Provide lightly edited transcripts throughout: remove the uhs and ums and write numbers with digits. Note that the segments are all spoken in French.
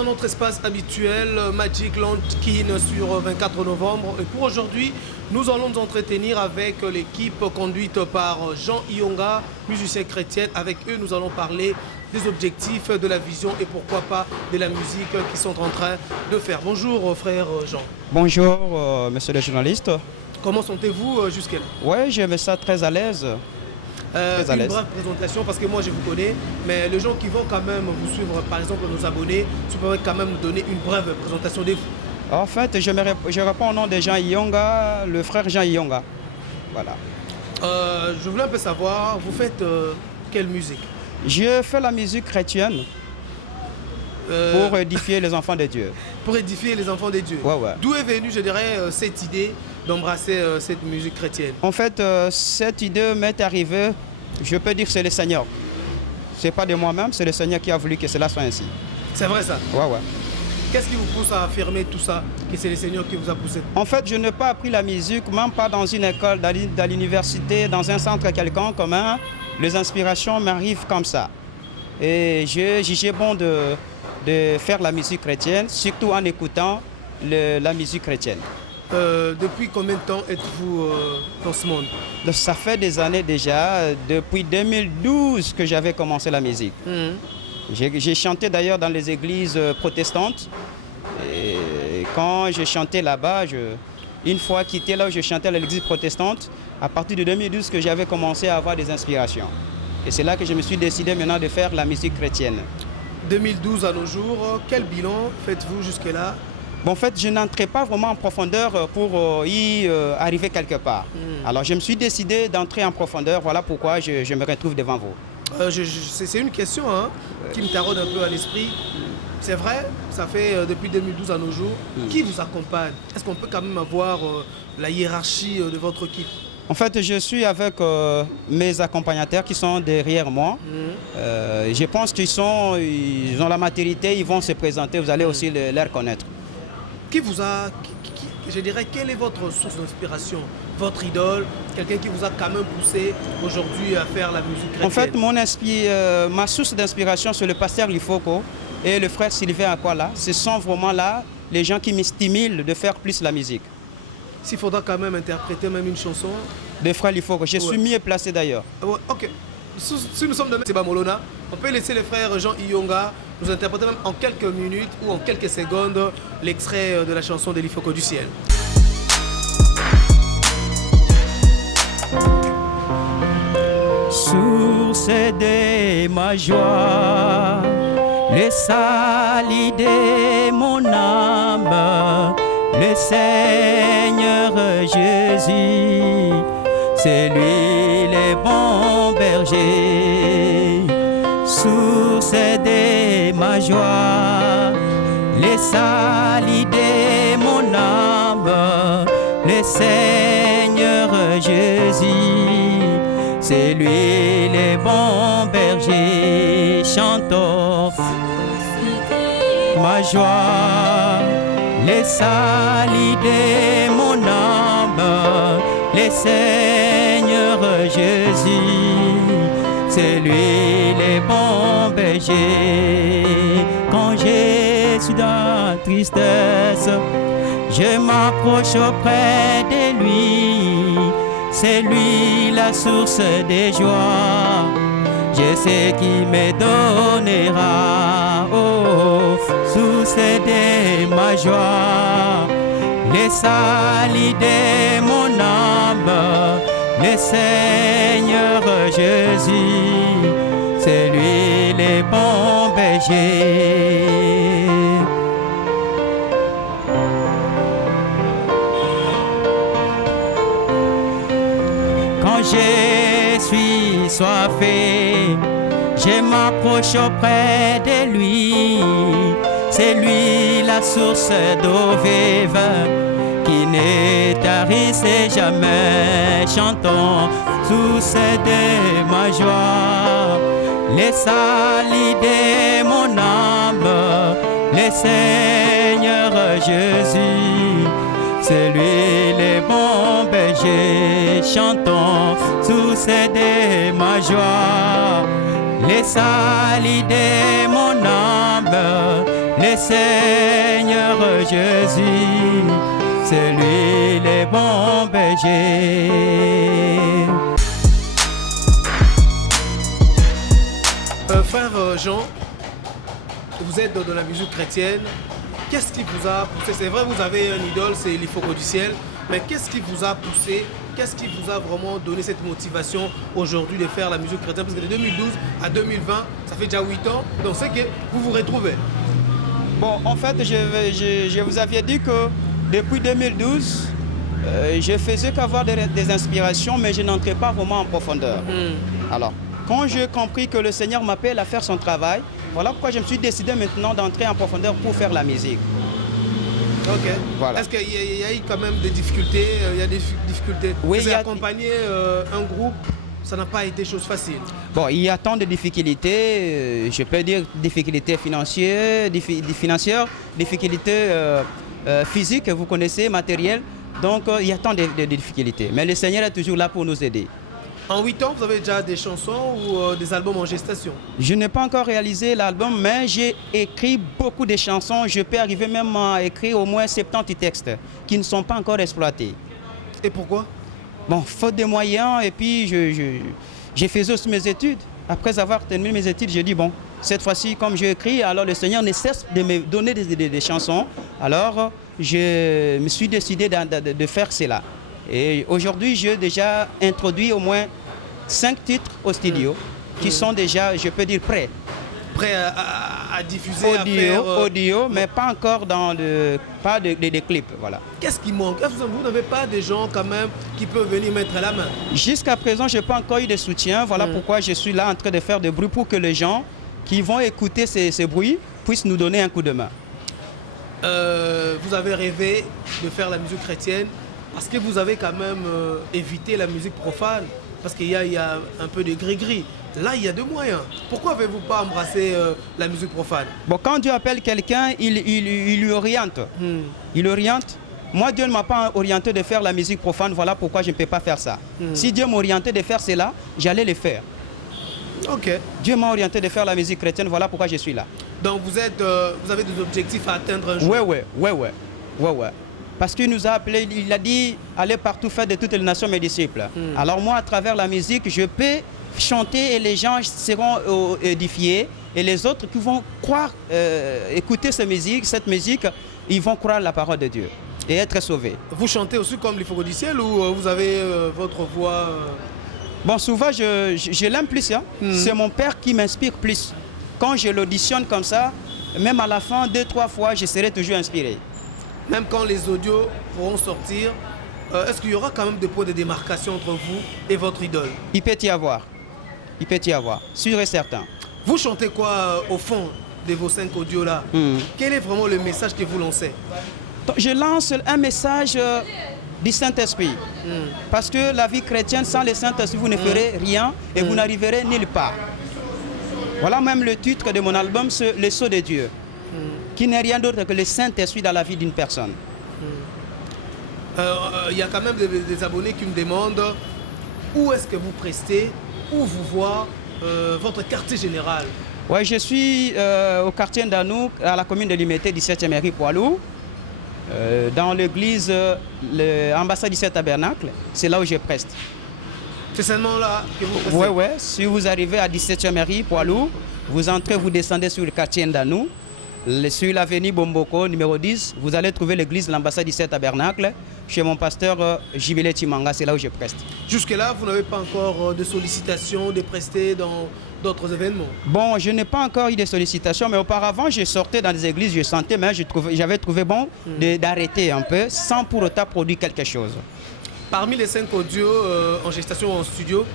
dans notre espace habituel, Magic Launchkin sur 24 novembre. Et pour aujourd'hui, nous allons nous entretenir avec l'équipe conduite par Jean Iyonga, musicien chrétien. Avec eux, nous allons parler des objectifs, de la vision et pourquoi pas de la musique qu'ils sont en train de faire. Bonjour frère Jean. Bonjour monsieur le journaliste. Comment sentez-vous jusqu'à là? Oui, je me sens très à l'aise. Une brève présentation parce que moi je vous connais, mais les gens qui vont quand même vous suivre, par exemple nos abonnés, vous pouvez quand même nous donner une brève présentation de vous. En fait, je réponds au nom de Jean Iyonga, le frère Jean Iyonga. Voilà. Je voulais un peu savoir, vous faites quelle musique? Je fais la musique chrétienne pour édifier les enfants de Dieu. Pour édifier les enfants de Dieu. Ouais. D'où est venue, je dirais, cette idée d'embrasser cette musique chrétienne? En fait, cette idée m'est arrivée, je peux dire que c'est le Seigneur. Ce n'est pas de moi-même, c'est le Seigneur qui a voulu que cela soit ainsi. C'est vrai ça? Ouais. Qu'est-ce qui vous pousse à affirmer tout ça, que c'est le Seigneur qui vous a poussé? En fait, je n'ai pas appris la musique, même pas dans une école, dans l'université, dans un centre quelconque commun. Les inspirations m'arrivent comme ça. Et j'ai jugé bon de faire la musique chrétienne, surtout en écoutant la musique chrétienne. Depuis combien de temps êtes-vous dans ce monde? Ça fait des années déjà, depuis 2012 que j'avais commencé la musique. J'ai chanté d'ailleurs dans les églises protestantes. Et quand je chantais là-bas, une fois quitté là où je chantais à l'église protestante, à partir de 2012 que j'avais commencé à avoir des inspirations. Et c'est là que je me suis décidé maintenant de faire la musique chrétienne. 2012 à nos jours, quel bilan faites-vous jusque-là? Bon, en fait, je n'entrais pas vraiment en profondeur pour y arriver quelque part. Alors, je me suis décidé d'entrer en profondeur. Voilà pourquoi je me retrouve devant vous. C'est une question qui me taraude un peu à l'esprit. C'est vrai, ça fait depuis 2012 à nos jours. Qui vous accompagne? Est-ce qu'on peut quand même avoir la hiérarchie de votre équipe? En fait, je suis avec mes accompagnateurs qui sont derrière moi. Je pense qu'ils ont la maturité, ils vont se présenter, vous allez aussi les connaître. Je dirais, quelle est votre source d'inspiration, votre idole, quelqu'un qui vous a quand même poussé aujourd'hui à faire la musique chrétienne? En fait, ma source d'inspiration, c'est le pasteur Lifoko et le frère Sylvain Akwala. Ce sont vraiment là les gens qui me stimulent de faire plus la musique. S'il faudra quand même interpréter même une chanson de frère Lifoko, je suis mieux placé d'ailleurs. Ok. Si nous sommes de Seba Molona, on peut laisser le frère Jean Iyonga nous interpréter même en quelques minutes ou en quelques secondes l'extrait de la chanson de Lifoko du ciel. Source de ma joie, le salut de mon âme, le Seigneur Jésus, c'est lui le bon berger. Source de ma joie, le salut de mon âme, le Seigneur Jésus, c'est lui le bon berger. Chantons ma joie, le salut de mon âme, le Seigneur Jésus, c'est lui le bon berger. Quand je suis dans la tristesse, je m'approche auprès de lui. C'est lui la source de joie. Je sais qu'il me donnera, source de ma joie, le salut de mon âme, le Seigneur Jésus, c'est lui le bon berger. Quand je suis soifé, je m'approche auprès de lui. C'est lui la source d'eau vive qui ne tarisse jamais. Chantons source de ma joie, le salut de mon âme, le Seigneur Jésus, c'est lui le bon berger. Chantons source de ma joie, le salut de mon âme, le Seigneur Jésus, c'est lui le bon berger. Frère Jean, vous êtes dans la musique chrétienne. Qu'est-ce qui vous a poussé? C'est vrai, vous avez un idole, c'est l'Ifoko du ciel, mais qu'est-ce qui vous a poussé? Qu'est-ce qui vous a vraiment donné cette motivation aujourd'hui de faire la musique chrétienne? Parce que de 2012 à 2020, ça fait déjà 8 ans, donc c'est que vous vous retrouvez. Bon, en fait, je vous avais dit que depuis 2012, je faisais qu'avoir des inspirations, mais je n'entrais pas vraiment en profondeur. Alors, quand j'ai compris que le Seigneur m'appelle à faire son travail, voilà pourquoi je me suis décidé maintenant d'entrer en profondeur pour faire la musique. Ok. Voilà. Est-ce qu'il y a eu quand même des difficultés? Il y a des difficultés. Oui, vous avez accompagné un groupe, ça n'a pas été chose facile. Bon, il y a tant de difficultés, je peux dire difficultés financières, difficultés physiques, vous connaissez, matérielles. Donc, il y a tant de difficultés. Mais le Seigneur est toujours là pour nous aider. En 8 ans, vous avez déjà des chansons ou des albums en gestation? Je n'ai pas encore réalisé l'album, mais j'ai écrit beaucoup de chansons. Je peux arriver même à écrire au moins 70 textes qui ne sont pas encore exploités. Et pourquoi? Bon, faute de moyens, et puis j'ai fait aussi mes études. Après avoir terminé mes études, j'ai dit, bon, cette fois-ci, comme j'ai écrit, alors le Seigneur ne cesse de me donner des chansons. Alors, je me suis décidé de faire cela. Et aujourd'hui, j'ai déjà introduit au moins 5 titres au studio qui sont déjà, je peux dire, prêts. Prêts à diffuser, audio, mais pas encore dans pas de clips. Voilà. Qu'est-ce qui manque? Vous n'avez pas des gens quand même qui peuvent venir mettre la main? Jusqu'à présent, je n'ai pas encore eu de soutien. Voilà pourquoi je suis là en train de faire des bruits pour que les gens qui vont écouter ces bruits puissent nous donner un coup de main. Vous avez rêvé de faire la musique chrétienne parce que vous avez quand même évité la musique profane, parce qu'il y a un peu de gris-gris. Là, il y a deux moyens. Pourquoi n'avez-vous pas embrassé la musique profane? Bon, quand Dieu appelle quelqu'un, il lui oriente. Il oriente. Moi, Dieu ne m'a pas orienté de faire la musique profane, voilà pourquoi je ne peux pas faire ça. Si Dieu m'orientait de faire cela, j'allais le faire. Ok. Dieu m'a orienté de faire la musique chrétienne, voilà pourquoi je suis là. Donc vous avez des objectifs à atteindre un jour? Ouais. Parce qu'il nous a appelé, il a dit, allez partout faire de toutes les nations mes disciples. Alors moi, à travers la musique, je peux chanter et les gens seront édifiés. Et les autres qui vont croire, écouter cette musique, ils vont croire la parole de Dieu et être sauvés. Vous chantez aussi comme l'Ifoko du ciel ou vous avez votre voix Bon, souvent, je l'aime plus. Hein. C'est mon père qui m'inspire plus. Quand je l'auditionne comme ça, même à la fin, 2-3 fois, je serai toujours inspiré. Même quand les audios pourront sortir, est-ce qu'il y aura quand même des points de démarcation entre vous et votre idole? Il peut y avoir. Sûr et certain. Vous chantez quoi au fond de vos 5 audios là? Quel est vraiment le message que vous lancez? Je lance un message du Saint-Esprit. Parce que la vie chrétienne, sans le Saint-Esprit, vous ne ferez rien et vous n'arriverez nulle part. Voilà même le titre de mon album, c'est Le Sceau de Dieu, qui n'est rien d'autre que le Saint-Esprit dans la vie d'une personne. Il y a quand même des abonnés qui me demandent où est-ce que vous prestez, où vous voit votre quartier général. Oui, je suis au quartier d'Anouk, à la commune de Limité, 17e mairie Poilou, dans l'église ambassade 17 Tabernacle. C'est là où je preste. C'est seulement là que vous prestez? Oui. Si vous arrivez à 17e mairie Poilou, vous entrez, vous descendez sur le quartier d'Anouk. Sur l'avenue Bomboko, numéro 10, vous allez trouver l'église de l'ambassade 17 Tabernacle. Chez mon pasteur Jibile Timanga, c'est là où je preste. Jusque-là, vous n'avez pas encore de sollicitations de prester dans d'autres événements? Bon, je n'ai pas encore eu de sollicitations, mais auparavant, je sortais dans des églises, je sentais, mais j'avais trouvé bon d'arrêter un peu sans pour autant produire quelque chose. Parmi les 5 audios en gestation en studio,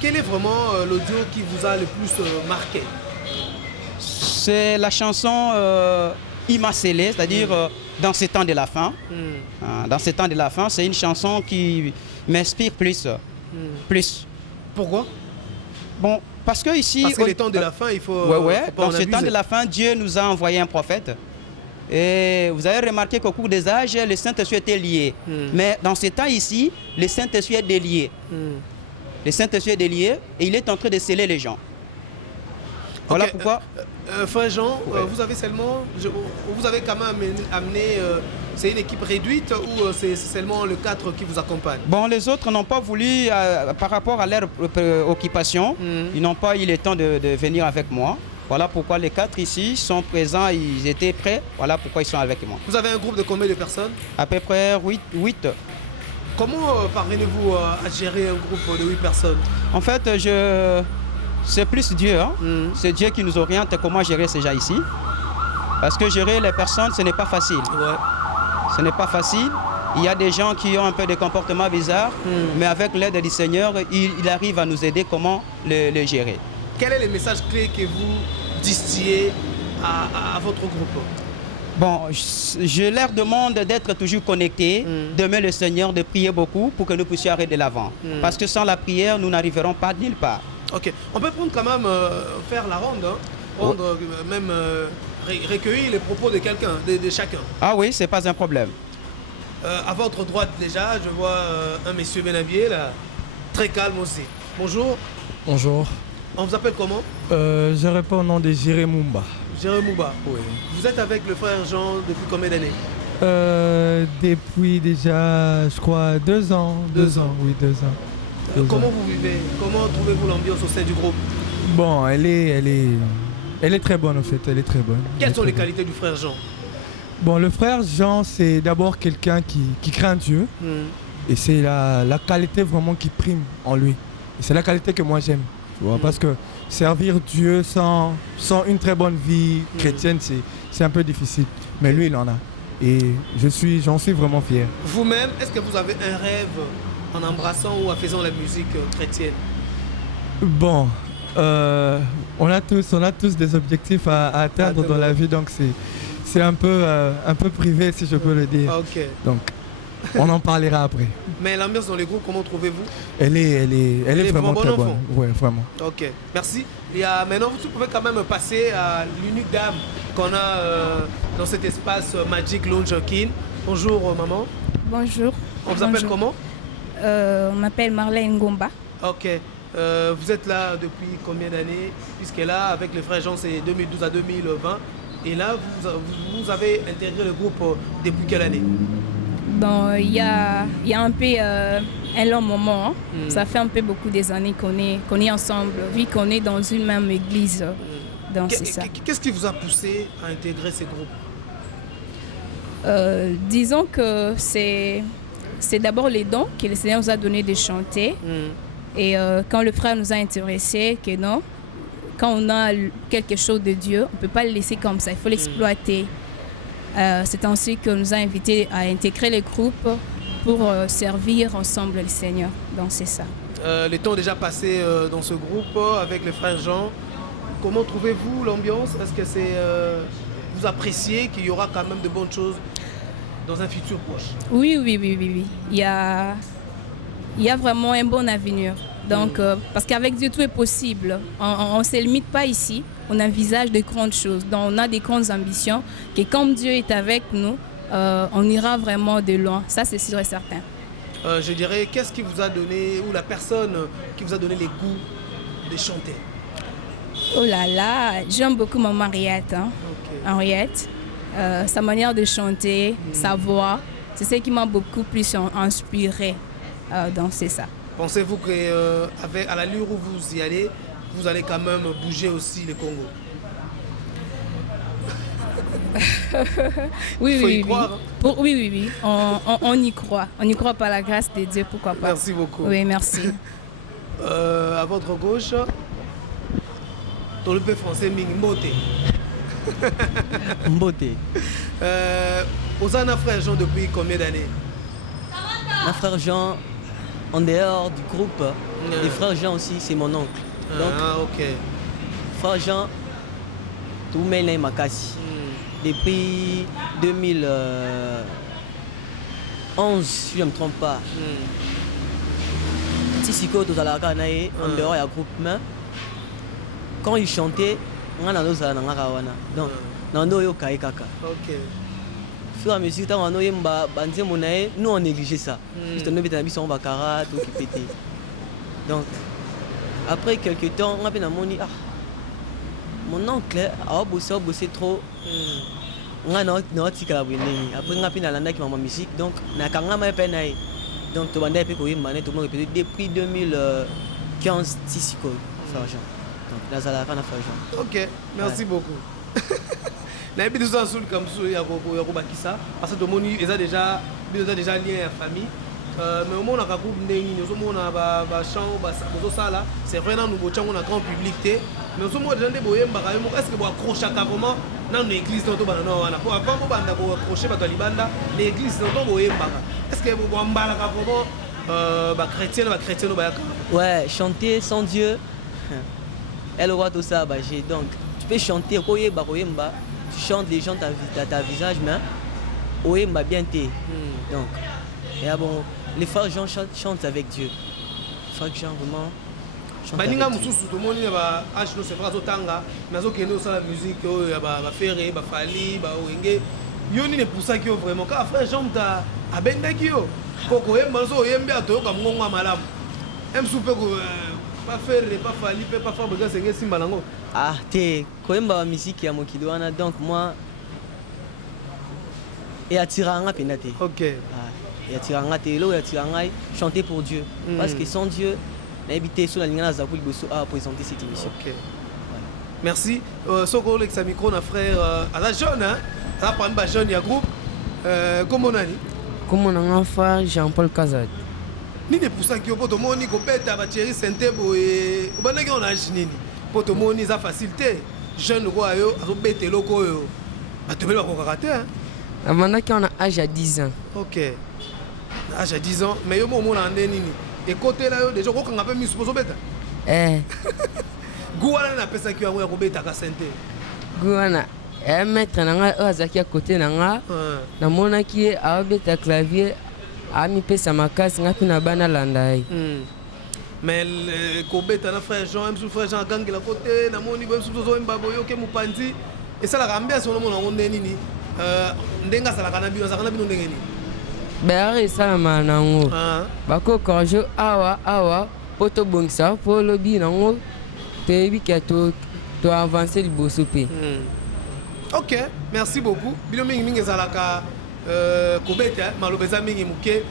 quel est vraiment l'audio qui vous a le plus marqué? C'est la chanson Ima Célé, c'est-à-dire Dans ces temps de la fin. Dans ces temps de la fin, c'est une chanson qui m'inspire plus. Pourquoi? Bon, parce que ici... Parce que les temps de la fin, il faut... Dans ces temps de la fin, Dieu nous a envoyé un prophète. Et vous avez remarqué qu'au cours des âges, le Saint-Esprit était lié. Mais dans ces temps ici, le Saint-Esprit est délié. Le Saint-Esprit est délié et il est en train de sceller les gens. Voilà Ok, pourquoi. Frère Jean, Ouais. vous avez seulement, vous avez quand même amené, c'est une équipe réduite ou c'est seulement le 4 qui vous accompagne? Bon, les autres n'ont pas voulu, par rapport à leur occupation, ils n'ont pas eu le temps de venir avec moi. Voilà pourquoi les 4 ici sont présents, ils étaient prêts. Voilà pourquoi ils sont avec moi. Vous avez un groupe de combien de personnes? À peu près 8. Comment parvenez-vous à gérer un groupe de 8 personnes? En fait, c'est plus Dieu. Hein. C'est Dieu qui nous oriente comment gérer ces gens ici. Parce que gérer les personnes, ce n'est pas facile. Ouais. Ce n'est pas facile. Il y a des gens qui ont un peu de comportements bizarres, mais avec l'aide du Seigneur, il arrive à nous aider comment le gérer. Quel est le message clé que vous distillez à votre groupe? Bon, je leur demande d'être toujours connectés, d'aimer le Seigneur, de prier beaucoup pour que nous puissions aller de l'avant. Parce que sans la prière, nous n'arriverons pas nulle part. Ok, on peut prendre quand même, faire la ronde, hein? Prendre même recueillir les propos de quelqu'un, de chacun. Ah oui, c'est pas un problème. À votre droite déjà, je vois un monsieur Benavier là, très calme aussi. Bonjour, Bonjour. on vous appelle comment? Je réponds au nom de Jiré Mumba. Jérémy Mouba. Oui. Vous êtes avec le frère Jean depuis combien d'années? Depuis déjà, je crois, 2 ans. 2 ans. Oui, 2 ans. Comment vous vivez? Comment trouvez-vous l'ambiance au sein du groupe? Bon, elle est très bonne en fait, elle est très bonne. Quelles sont les qualités du frère Jean? Bon, le frère Jean, c'est d'abord quelqu'un qui craint Dieu. Et c'est la qualité vraiment qui prime en lui. Et c'est la qualité que moi j'aime. Tu vois, parce que servir Dieu sans une très bonne vie chrétienne, c'est un peu difficile. Mais lui, il en a. Et j'en suis vraiment fier. Vous-même, est-ce que vous avez un rêve en embrassant ou en faisant la musique chrétienne? Bon, on a tous des objectifs à atteindre dans la vie, donc c'est un peu privé si je peux le dire. Ok. Donc, on en parlera après. Mais l'ambiance dans les groupes, comment trouvez-vous? Elle est vraiment très bonne. Ouais, vraiment. Ok, merci. Et maintenant, vous pouvez quand même passer à l'unique dame qu'on a dans cet espace Magic Lounge Kin. Bonjour maman. Bonjour. On vous appelle comment? On m'appelle Marlène Ngomba. Ok. Vous êtes là depuis combien d'années? Puisque là, avec le frère Jean, c'est 2012 à 2020. Et là, vous avez intégré le groupe depuis quelle année? Bon, il y a un peu un long moment. Hein. Ça fait un peu beaucoup des années qu'on est ensemble, vu qu'on est dans une même église. Donc c'est ça. Qu'est-ce qui vous a poussé à intégrer ces groupes? Disons que c'est d'abord les dons que le Seigneur nous a donné de chanter. Et quand le frère nous a intéressés, que non, quand on a quelque chose de Dieu, on ne peut pas le laisser comme ça, il faut l'exploiter. C'est ainsi que nous a invités à intégrer les groupes pour servir ensemble le Seigneur. Donc c'est ça. Les temps déjà passés dans ce groupe avec le frère Jean, comment trouvez-vous l'ambiance? Est-ce que vous appréciez qu'il y aura quand même de bonnes choses dans un futur proche? Oui. Il y a vraiment un bon avenir. Donc, parce qu'avec Dieu, tout est possible. On ne se limite pas ici. On envisage de grandes choses. Donc, on a des grandes ambitions. Que comme Dieu est avec nous, on ira vraiment de loin. Ça, c'est sûr et certain. Je dirais, qu'est-ce qui vous a donné, ou la personne qui vous a donné les goûts de chanter? Oh là là, j'aime beaucoup maman Henriette. Hein. Okay. Henriette, sa manière de chanter, sa voix, c'est ce qui m'a beaucoup plus inspirée. Donc, c'est ça. Pensez-vous qu'à l'allure où vous y allez, vous allez quand même bouger aussi le Congo? Oui, Faut oui, y croire, oui. Oui. On y croit. On y croit par la grâce de Dieu, pourquoi pas. Merci beaucoup. Oui, merci. À votre gauche, dans le pays français, Mbote. Mbote. Vous avez un frère Jean depuis combien d'années? Mon frère Jean, en dehors du groupe, et frère Jean aussi, c'est mon oncle. Donc, ok. frère Jean, tout le monde est Makassi. Depuis 2011, si je ne me trompe pas. Tissiko, tout à l'heure, en dehors, il y a un groupe. Quand il chantait, on a nos amis. Donc, Nando yo kai kaka. Ok. Fur et à mesure que nous on négligeait ça. Juste on avait mis son bakara, tout qui pétait. Donc après quelques temps, on a bien amoni mon oncle a bossé trop. Après, on a pris la musique, donc on a quand même peine. Donc, tout le monde depuis 2015, si donc, ok, merci beaucoup. Na ebi nous ensul comme ça ya ko bakisa parce que tout le monde est déjà lié à famille. Mais au moins on a groupe ndenge nous sommes on a ba chant ba ça là c'est vraiment nouveau chant on a grand public té mais nous sommes déjà des boyemba est-ce que bo accrocher vraiment dans l'église to bana non wana pour avant bo banda ko accrocher ba libanda l'église to boyemba est-ce que bo mbala ka vraiment ba chrétien ba yaka ouais chanter sans Dieu elle aura tout ça bah j'ai donc tu peux chanter koyeba tu chantes les gens ta visage mais oyemba bien té donc et bon les frères Jean chantent avec Dieu. Les frères Jean vraiment chantent avec Dieu. Tout le monde ba achino c'est frère Zotanga nazo kendo ça la musique ba ferré ba fali ba wenge yoni ne pour ça que vraiment quand frère Jean ta abendaki yo koko yemba so yembe atoyoka ngongo malamu em soupe ko pas ferré pas fali pas faire besoin senge simba nango ah te koyemba ba musique ya mokili wana donc moi et atiranga penate. OK. Et atiranga te lo atiranga chanter pour Dieu parce que sans Dieu n'habiter sur la ligne na zakuli bosso a présenter cette émission. OK. Ouais. Merci. Soko Lex micro na frère à la jeune hein. Ça prend ba jeune ya groupe comment nani? Comment on frère Jean-Paul Kazat. Ni ne pour ça que poto moni ko beta ba Thierry Sentebo et obana ki on a nini. Poto moni za facilité. Jeune roi yo azo bete loko yo. Atobeli ba ko karaté hein. Avant qu'on a âge à 10 ans. OK. Âge à 10 ans mais yo mo mona ndeni ni. Et côté là yo déjà ko kanga pe mi supposé beta. Gouana na pesa ki ya ko beta ka Sente. Gouana mettre nanga azaki à côté nanga. Na mona ki a beta clavier a mi pesa makasi ngapi na bana landai. Mais ko beta na frère Jean, même frère Jean gangi la côté na moni bo supposé mbabo yo ke mupandi. Et ça la ambiance on mona ndeni ni. Ndenga sala kana bino ndenge ni. Bere sala manango. Bako korjo awa poto bongisa po lobi nango te bi ke to avancer liboso pe. OK, merci beaucoup. Bino mingi zalaka kobeta malobeza mingi muke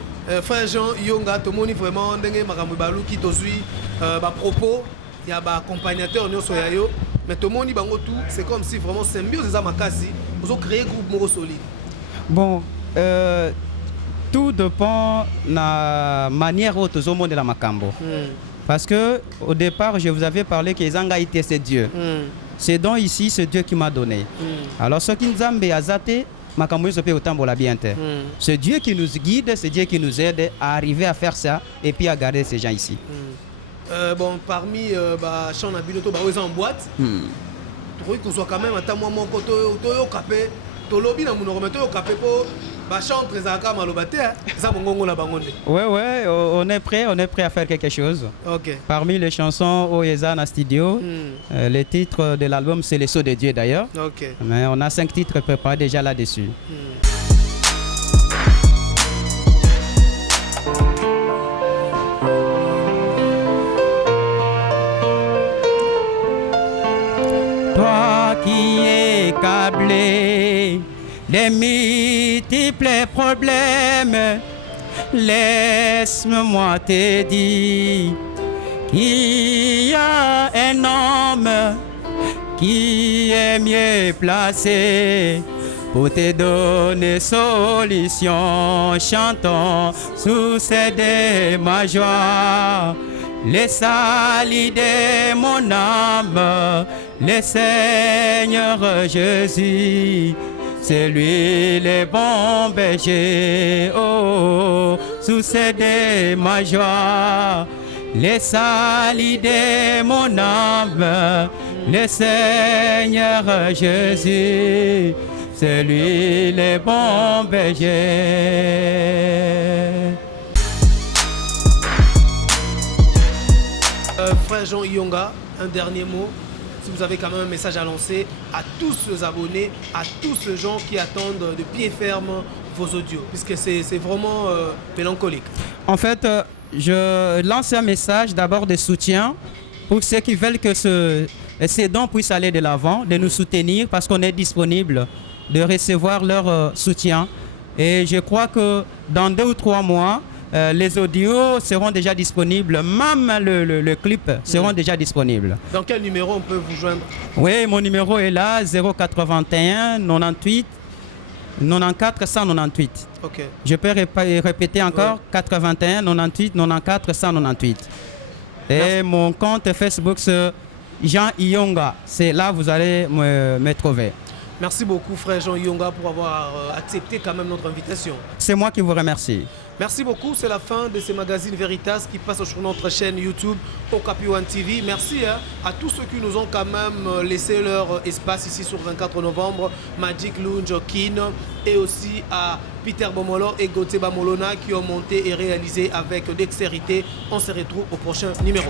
frère Jean Yonga tomoni vraiment ndenge makambo baluki tozui ba propos ya ba accompagnateur nyonso ya yo. Mais tout le monde bango tout, c'est comme si vraiment symbiose des amakasi, vous avez créé un groupe moro solide. Bon, tout dépend de la manière dont tout le monde est la makambo. Parce que au départ, je vous avais parlé que Zanga était c'est Dieu. C'est donc ici, c'est Dieu qui m'a donné. Alors ce qui nous a azate, makambo yo peut autant la bien terre. C'est Dieu qui nous guide, c'est Dieu qui nous aide à arriver à faire ça et puis à garder ces gens ici. Bon, parmi chants nabiloto en boîte, tu vois qu'on soit quand même à moi mon côté toyo capé, to lobby na munoko meto capé pour chant très akama malobate ça bongongo na bangonde. Ouais, on est prêt à faire quelque chose. OK. Parmi les chansons Oyeza na studio, le titre de l'album c'est Les Sceaux de Dieu d'ailleurs. OK. Mais on a 5 titres préparés déjà là-dessus. Toi qui es câblé des multiples problèmes, laisse-moi te dire qu'il y a un homme qui est mieux placé pour te donner solution. Chantons sous cette ma joie. Les salis de mon âme, le Seigneur Jésus, c'est lui le bon berger. Oh, sous de ma joie, les salis de mon âme, le Seigneur Jésus, c'est lui le bon berger. Frère Jean Yonga, un dernier mot. Si vous avez quand même un message à lancer à tous les abonnés, à tous les gens qui attendent de pied ferme vos audios, puisque c'est vraiment mélancolique. En fait, je lance un message d'abord de soutien pour ceux qui veulent que ces dons puissent aller de l'avant, de nous soutenir parce qu'on est disponible de recevoir leur soutien. Et je crois que dans 2 ou 3 mois, les audios seront déjà disponibles, même le clip seront déjà disponibles. Dans quel numéro on peut vous joindre? Oui, mon numéro est là, 081 98 94 198. Ok. Je peux répéter encore, 81 98 94 198. Et merci. Mon compte Facebook, c'est Jean Iyonga. C'est là que vous allez me trouver. Merci beaucoup, frère Jean Iyonga, pour avoir accepté quand même notre invitation. C'est moi qui vous remercie. Merci beaucoup, c'est la fin de ce magazine Veritas qui passe sur notre chaîne YouTube Okapi One TV. Merci à tous ceux qui nous ont quand même laissé leur espace ici sur 24 novembre, Magic Lounge, Kin, et aussi à Peter Bomolo et Gauthier Bamolona qui ont monté et réalisé avec dextérité. On se retrouve au prochain numéro.